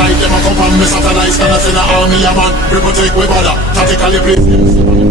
side, them a come and me satellite. Stand us in the army, a man. We protect we border. Tactically place.